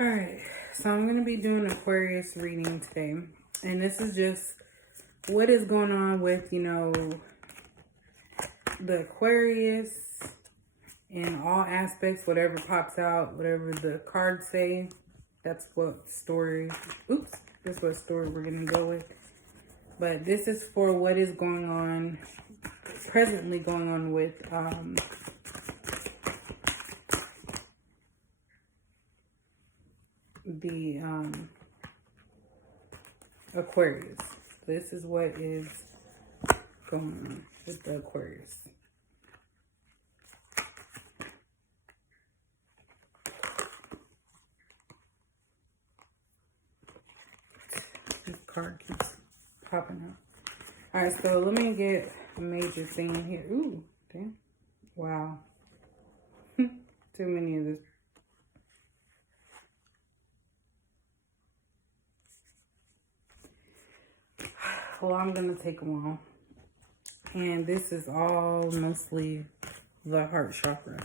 All right, so I'm going to be doing Aquarius reading today. And this is just what is going on with, the Aquarius in all aspects, whatever pops out, whatever the cards say. That's what story, that's what story we're going to go with. But this is for what is going on, presently going on with the Aquarius. This is what is going on with the Aquarius. This card keeps popping up. All right, so let me get a major thing here. Ooh, damn. Wow. Too many of this. Well, I'm going to take them all. And this is all mostly the heart chakra.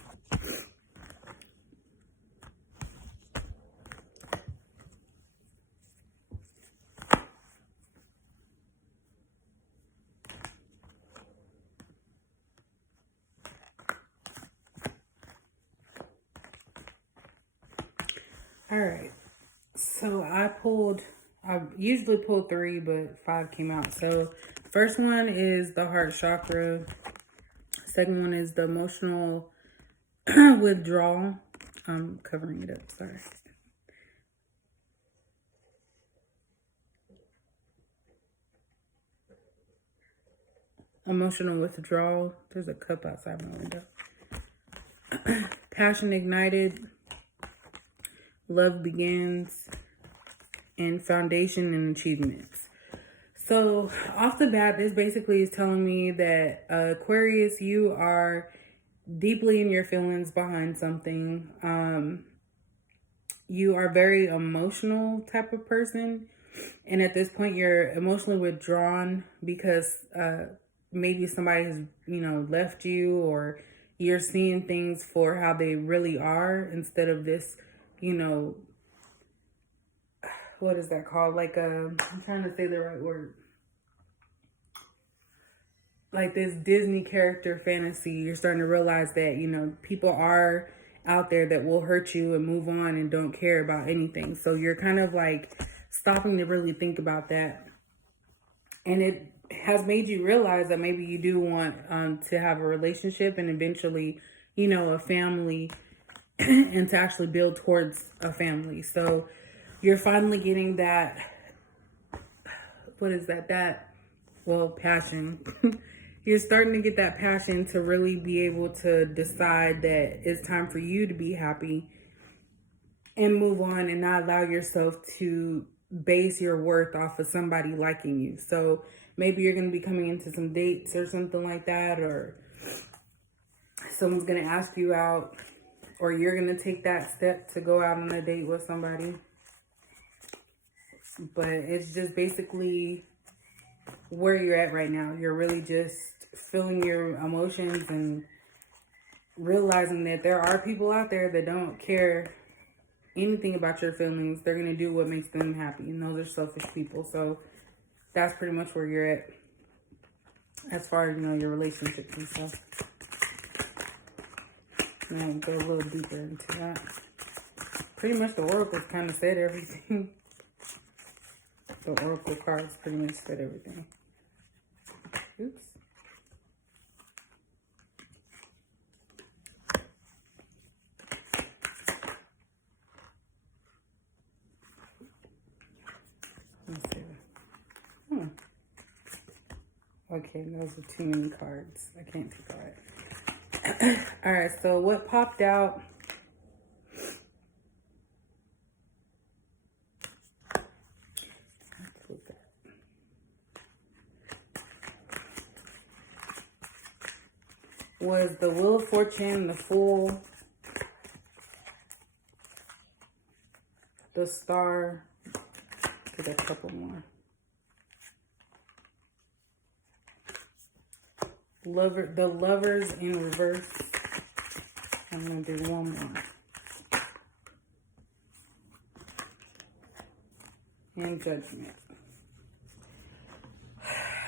All right. So I usually pull 3, but 5 came out. So first one is the heart chakra. Second one is the emotional withdrawal. I'm covering it up, sorry. Emotional withdrawal. There's a cup outside my window. Passion ignited. Love begins. And foundation and achievements. So off the bat, this basically is telling me that Aquarius, you are deeply in your feelings behind something. You are very emotional type of person. And at this point, you're emotionally withdrawn because maybe somebody has, left you, or you're seeing things for how they really are instead of this, what is that called? Like, I'm trying to say the right word. Like this Disney character fantasy, you're starting to realize that, people are out there that will hurt you and move on and don't care about anything. So you're kind of like stopping to really think about that. And it has made you realize that maybe you do want to have a relationship and eventually, a family and to actually build towards a family. So you're finally getting that, passion. You're starting to get that passion to really be able to decide that it's time for you to be happy and move on and not allow yourself to base your worth off of somebody liking you. So maybe you're going to be coming into some dates or something like that, or someone's going to ask you out, or you're going to take that step to go out on a date with somebody. But it's just basically where you're at right now. You're really just feeling your emotions and realizing that there are people out there that don't care anything about your feelings. They're going to do what makes them happy. And those are selfish people. So that's pretty much where you're at as far as, your relationships and stuff. Now go a little deeper into that. Pretty much the oracles kind of said everything. The oracle cards pretty much said everything. Oops. Let's see. Okay, those are too many cards. I can't take all right. All right, so what popped out was the Wheel of Fortune, the Fool, the Star. Get a couple more. The Lovers in reverse. I'm going to do one more. and Judgment.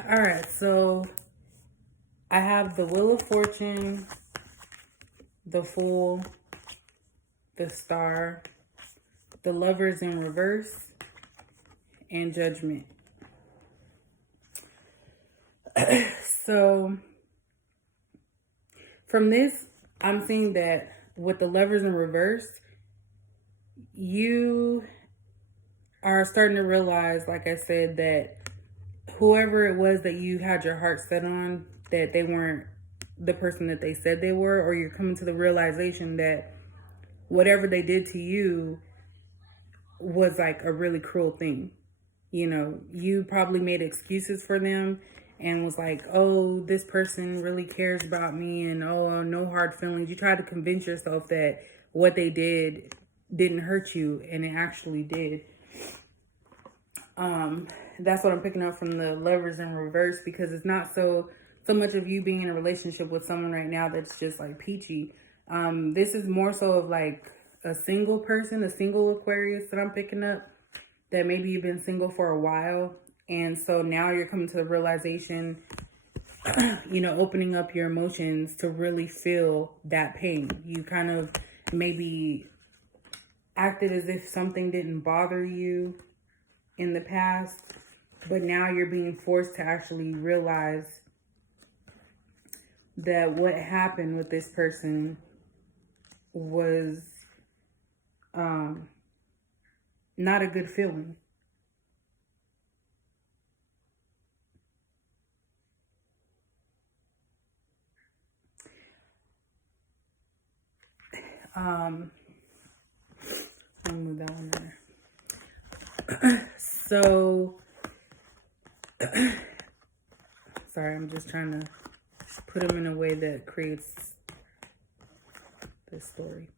All right, so I have the Wheel of Fortune, the Fool, the Star, the Lovers in reverse, and Judgment. So from this, I'm seeing that with the Lovers in reverse, you are starting to realize, like I said, that whoever it was that you had your heart set on, that they weren't the person that they said they were, or you're coming to the realization that whatever they did to you was like a really cruel thing. You know, you probably made excuses for them and was like, oh, this person really cares about me, and oh, no hard feelings. You tried to convince yourself that what they did didn't hurt you, and it actually did. That's what I'm picking up from the Lovers in reverse, because it's not so much of you being in a relationship with someone right now that's just like peachy. This is more so of like a single person, a single Aquarius that I'm picking up, that maybe you've been single for a while. And so now you're coming to the realization, you know, opening up your emotions to really feel that pain. You kind of maybe acted as if something didn't bother you in the past, but now you're being forced to actually realize that what happened with this person was not a good feeling. I'll move that one there. So, sorry, I'm just trying to put them in a way that creates this story.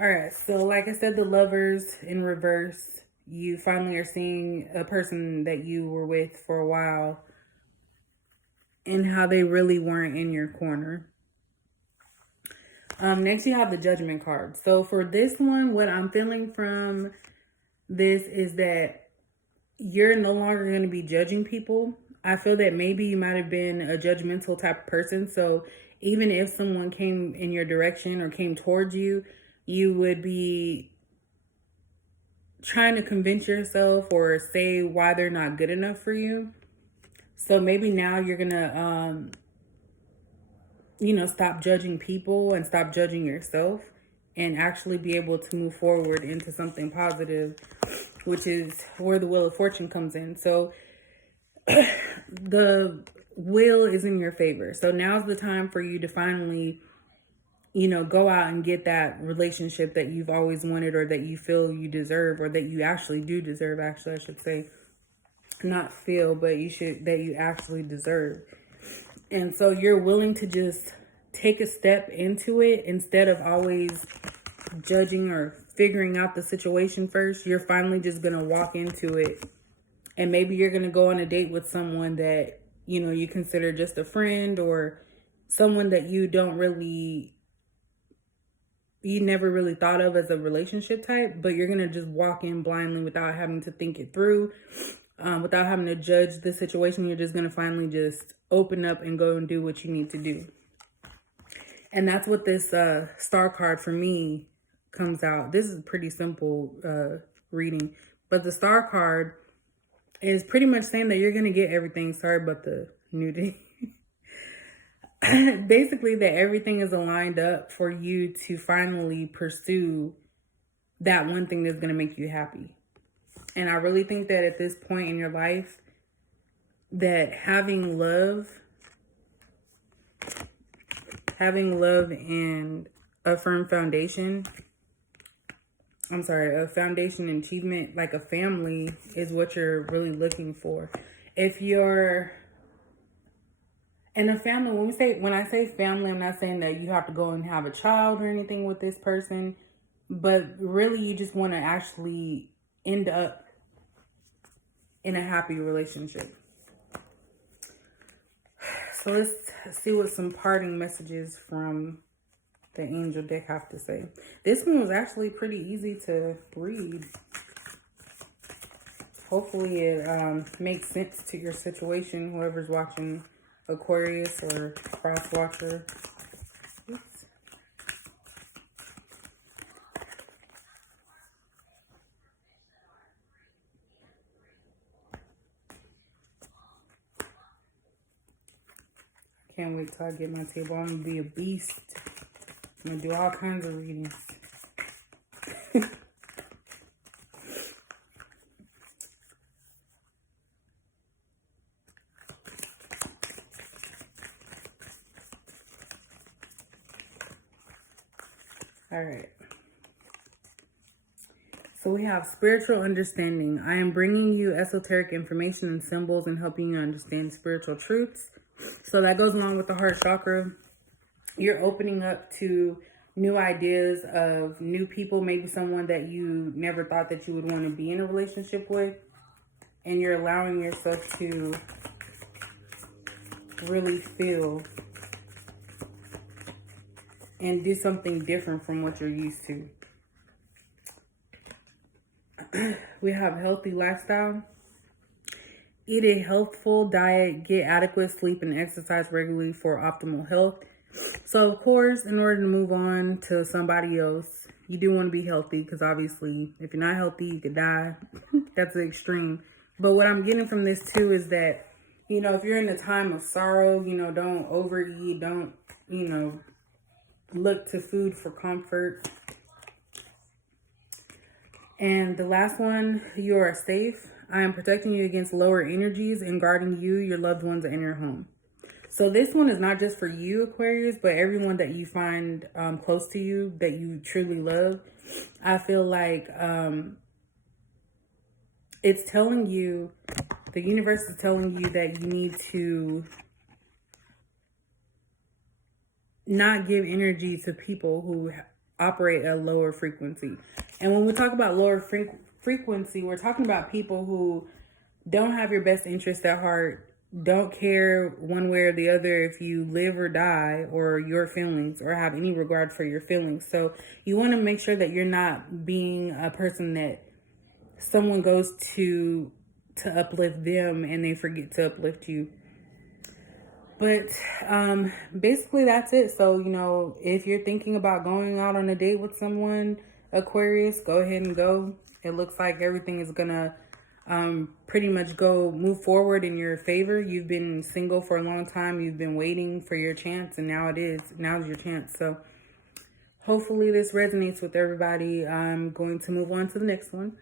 All right, so like I said, the Lovers in reverse, you finally are seeing a person that you were with for a while and how they really weren't in your corner. Next, you have the Judgment card. So for this one, what I'm feeling from this is that you're no longer going to be judging people. I feel that maybe you might have been a judgmental type of person. So even if someone came in your direction or came towards you, you would be trying to convince yourself or say why they're not good enough for you. So maybe now you're going to, you know, stop judging people and stop judging yourself and actually be able to move forward into something positive, which is where the Wheel of Fortune comes in. So the wheel is in your favor. So now's the time for you to finally, you know, go out and get that relationship that you've always wanted, or that you feel you deserve, or that you actually do deserve. Actually, I should say, not feel, but that you actually deserve. And so you're willing to just take a step into it instead of always judging or figuring out the situation first. You're finally just going to walk into it. And maybe you're going to go on a date with someone that, you know, you consider just a friend, or someone that you never really thought of as a relationship type, but you're going to just walk in blindly without having to think it through, without having to judge the situation. You're just going to finally just open up and go and do what you need to do. And that's what this Star card for me comes out. This is a pretty simple reading, but the Star card is pretty much saying that you're going to get everything. Sorry about the nudity. Basically, that everything is aligned up for you to finally pursue that one thing that's going to make you happy. And I really think that at this point in your life, that having love and a firm foundation, a foundation and achievement, like a family, is what you're really looking for. If you're in a family, when I say family, I'm not saying that you have to go and have a child or anything with this person, but really you just want to actually end up in a happy relationship. So let's see what some parting messages from the angel deck have to say. This one was actually pretty easy to read. hopefully it makes sense to your situation, whoever's watching Aquarius or cross watcher. Oops. Can't wait till I get my table. I'm gonna be a beast. I'm gonna do all kinds of readings. All right. So we have spiritual understanding. I am bringing you esoteric information and symbols and helping you understand spiritual truths. So that goes along with the heart chakra. You're opening up to new ideas of new people, maybe someone that you never thought that you would want to be in a relationship with. And you're allowing yourself to really feel and do something different from what you're used to. We have healthy lifestyle. Eat a healthful diet, get adequate sleep, and exercise regularly for optimal health. So, of course, in order to move on to somebody else, you do want to be healthy because obviously, if you're not healthy, you could die. That's the extreme. But what I'm getting from this too is that, you know, if you're in a time of sorrow, you know, don't overeat, don't, you know, look to food for comfort. And the last one, you are safe. I am protecting you against lower energies and guarding you, your loved ones, and your home. So this one is not just for you, Aquarius, but everyone that you find close to you, that you truly love. I feel like it's telling you, the universe is telling you that you need to not give energy to people who operate at a lower frequency. And when we talk about lower frequency, we're talking about people who don't have your best interest at heart, don't care one way or the other if you live or die or your feelings, or have any regard for your feelings. So you want to make sure that you're not being a person that someone goes to uplift them and they forget to uplift you. But basically that's it. So, you know, if you're thinking about going out on a date with someone, Aquarius, go ahead and go. It looks like everything is gonna pretty much move forward in your favor. You've been single for a long time. You've been waiting for your chance, and now's your chance. So hopefully this resonates with everybody. I'm going to move on to the next one.